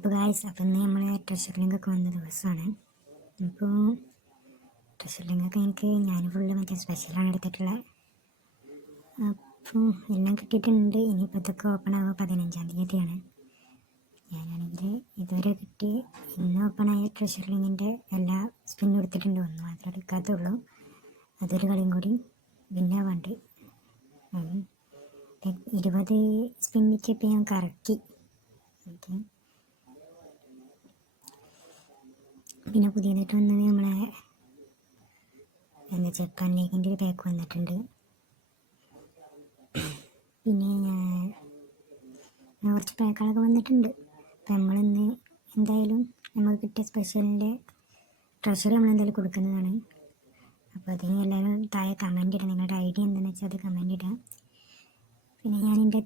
അപ്പോൾ ഗായ്സ്, അപ്പം ഇന്ന് നമ്മൾ ട്രഷർ ലിങ്കൊക്കെ വന്ന ദിവസമാണ്. അപ്പോൾ ട്രഷർ ലിങ്കൊക്കെ എനിക്ക് ഞാൻ ഫുള്ള് മറ്റേ സ്പെഷ്യലാണ് എടുത്തിട്ടുള്ളത്. അപ്പോൾ എല്ലാം കിട്ടിയിട്ടുണ്ട്. ഇനിയിപ്പോൾ ഇതൊക്കെ ഓപ്പൺ ആവുക 15-ാം തീയതിയാണ്. ഞാനാണെങ്കിൽ ഇതുവരെ കിട്ടി ഇന്ന് ഓപ്പണായ ട്രഷർ ലിങ്കിൻ്റെ എല്ലാ സ്പിന്നും എടുത്തിട്ടുണ്ട്. ഒന്നും മാത്രമേ എടുക്കാത്തുള്ളൂ. അതൊരു കളിയും കൂടി വിന്നാവാണ്ട് 20 സ്പിന്നിക്ക് ഇപ്പോൾ ഞാൻ കറക്കി. ഓക്കെ, പിന്നെ പുതിയതായിട്ട് വന്നത് നമ്മളെ ജപ്പാൻ ലീഗിൻ്റെ ഒരു പാക്ക് വന്നിട്ടുണ്ട്. പിന്നെ കുറച്ച് പാക്കുകളൊക്കെ വന്നിട്ടുണ്ട്. അപ്പം നമ്മളിന്ന് എന്തായാലും നമുക്ക് കിട്ടിയ സ്പെഷ്യലിൻ്റെ ട്രഷർ നമ്മളെന്തായാലും കൊടുക്കുന്നതാണ്. അപ്പോൾ അതിന് എല്ലാവരും താഴെ കമൻറ്റ് ഇടാം. നിങ്ങളുടെ ഐഡിയ എന്താണെന്ന് വെച്ചാൽ അത് കമൻറ്റ് ഇടാം. പിന്നെ ഞാൻ എൻ്റെ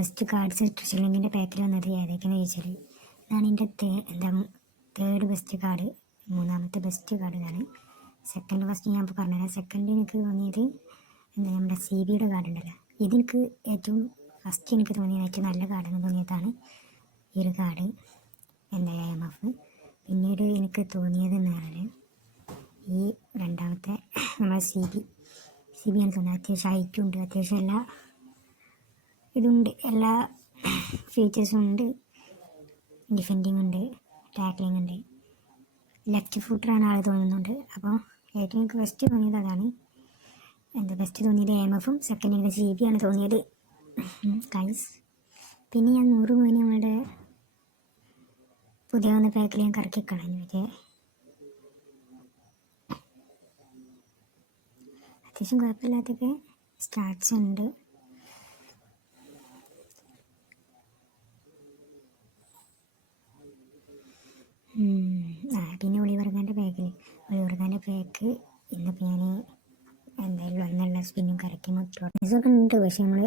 ബെസ്റ്റ് കാർഡ്സ് ട്രഷർ ലിങ്കിൻ്റെ പാക്കിൽ വന്നത് ഏതൊക്കെയാണെന്ന് ചോദിച്ചാൽ ഇതാണ് എൻ്റെ തേർഡ് ബെസ്റ്റ് കാർഡ്. മൂന്നാമത്തെ ബെസ്റ്റ് കാർഡ് ഇതാണ്. സെക്കൻഡ് ഫസ്റ്റ് ഞാൻ ഇപ്പോൾ പറഞ്ഞുതരാം. സെക്കൻഡ് എനിക്ക് തോന്നിയത് നമ്മുടെ CBയുടെ കാർഡ് ഉണ്ടല്ലോ, ഇതെനിക്ക് ഏറ്റവും ഫസ്റ്റ് എനിക്ക് തോന്നിയത് ഏറ്റവും നല്ല കാർഡെന്ന് തോന്നിയതാണ് ഈ ഒരു കാർഡ്, IMF. പിന്നീട് എനിക്ക് തോന്നിയത് എന്ന് പറഞ്ഞാൽ ഈ രണ്ടാമത്തെ നമ്മുടെ CB ആണ് തോന്നുന്നത്. അത്യാവശ്യം ഹൈറ്റും ഉണ്ട്, അത്യാവശ്യം എല്ലാ ഇതുണ്ട്, എല്ലാ ഫീച്ചേഴ്സും ഉണ്ട്. ഡിഫെൻഡിങ് ഉണ്ട്, ടാക്ലിംഗ് ഉണ്ട്, ലെഫ്റ്റ് ഫുട്ടറാണ് ആൾ തോന്നുന്നുണ്ട്. അപ്പോൾ ഏറ്റവും എനിക്ക് ബെസ്റ്റ് തോന്നിയത് അതാണ്. ബെസ്റ്റ് തോന്നിയത് IMF-ഉം സെക്കൻഡ് എനിക്ക് CB ആണ് തോന്നിയത് ഗൈസ്. പിന്നെ ഞാൻ 100 കോയിൻ നമ്മളുടെ പുതിയ വന്ന പാക്കിൽ ഞാൻ കറക്കി കളഞ്ഞു. അത്യാവശ്യം കുഴപ്പമില്ലാത്തൊക്കെ സ്റ്റാർട്ട്സ് ഉണ്ട്. പിന്നെ ഒളിവർഗാൻ്റെ പാക്ക് ഇന്നിപ്പോൾ ഞാൻ എന്തായാലും ഒന്നുള്ള സ്പിന്നും കറക്കി മൊത്തമൊക്കെ ഉണ്ട്. പക്ഷെ നമ്മൾ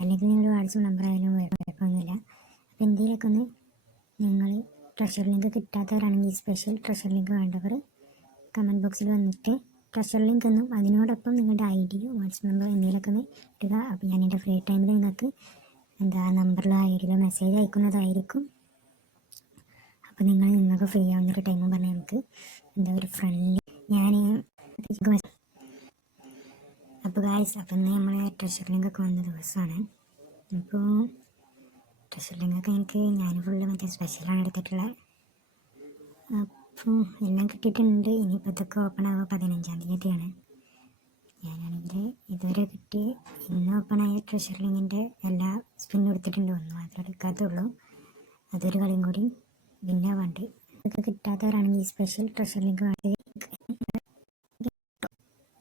അല്ലെങ്കിൽ നിങ്ങൾ വാട്സപ്പ് നമ്പർ ആയാലും കുഴപ്പമൊന്നുമില്ല. അപ്പോൾ എന്തെങ്കിലുമൊക്കെ ഒന്ന് നിങ്ങൾ ട്രഷർ ലിങ്ക് കിട്ടാത്തവരാണെങ്കിൽ സ്പെഷ്യൽ ട്രഷർ ലിങ്ക് വേണ്ടവർ കമൻറ്റ് ബോക്സിൽ വന്നിട്ട് ട്രഷർ ലിങ്ക് എന്നും അതിനോടൊപ്പം നിങ്ങളുടെ ഐഡിയോ വാട്സപ്പ് നമ്പർ എന്തെങ്കിലുമൊക്കെ ഒന്ന് ഇടുക. അപ്പോൾ ഞാൻ എൻ്റെ ഫ്രീ ടൈമിൽ നിങ്ങൾക്ക് നമ്പറിലോ ഐഡിയിലോ മെസ്സേജ് അയക്കുന്നതായിരിക്കും. അപ്പോൾ നിങ്ങൾക്ക് ഫ്രീ ആവുന്നൊരു ടൈമും പറഞ്ഞാൽ നമുക്ക് ഒരു ഫ്രണ്ട്ലി അപ്പോൾ ഗായ്സ്, അപ്പം ഇന്ന് നമ്മൾ ട്രഷർ ലിങ്കൊക്കെ വന്ന ദിവസമാണ്. അപ്പോൾ ട്രഷർ ലിങ്കൊക്കെ എനിക്ക് ഞാൻ ഫുള്ള് മറ്റേ സ്പെഷ്യലാണ് എടുത്തിട്ടുള്ളത്. അപ്പോൾ എല്ലാം കിട്ടിയിട്ടുണ്ട്. ഇനിയിപ്പോൾ ഇതൊക്കെ ഓപ്പൺ ആവുക 15-ാം തീയതിയാണ്. ഞാനാണെങ്കിൽ ഇതുവരെ കിട്ടി ഇന്ന് ഓപ്പണായ ട്രഷർ ലിങ്കിൻ്റെ എല്ലാ സ്പിന്നും എടുത്തിട്ടുണ്ട്. ഒന്നും മാത്രമേ എടുക്കാത്തുള്ളൂ. അതൊരു കളിയും കൂടി വിന്നാവാണ്ട്. ഇതൊക്കെ കിട്ടാത്തവരാണെങ്കിൽ ഈ special treasure link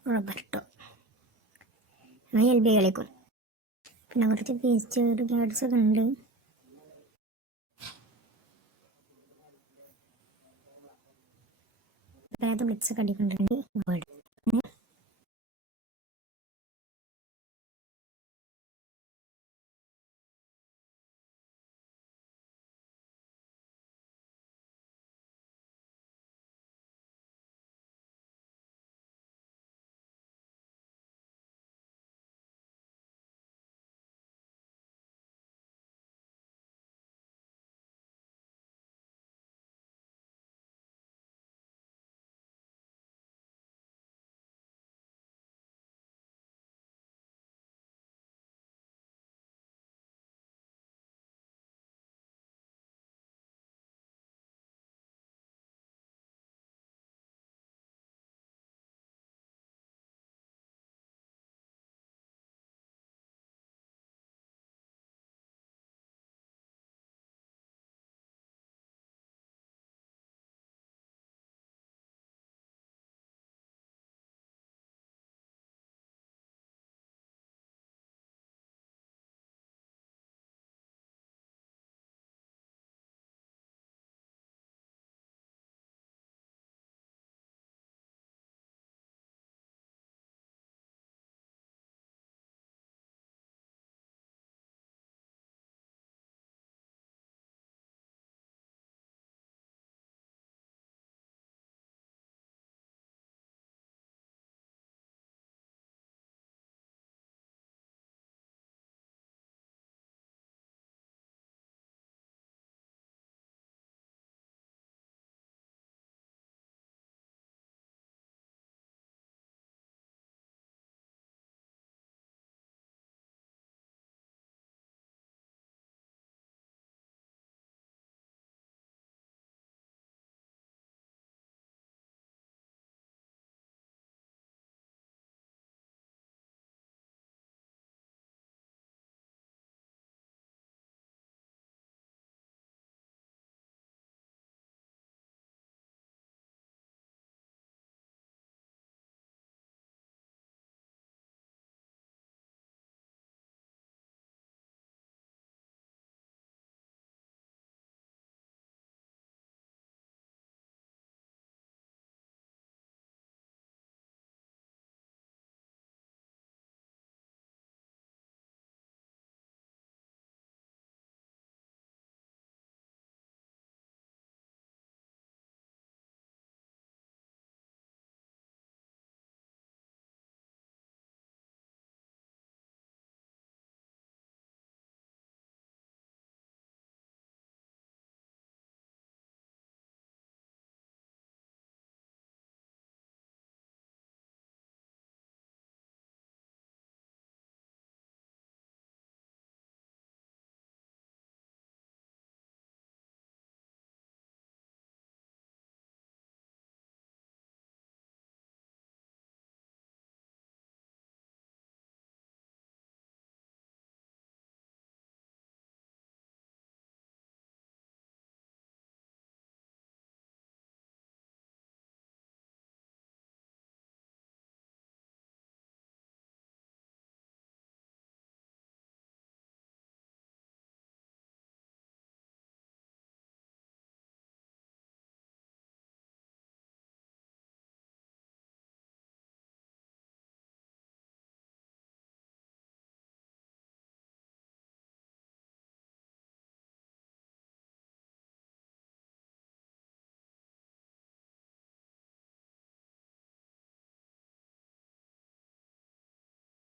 Roberto LB കളിക്കും. പിന്നെ കുറച്ച് ഫീച്ചർ കാർഡ്സ് ഒക്കെ ഉണ്ട്. ബ്ലിറ്റ്സ് ഒക്കെ അടിക്കുന്നുണ്ട്.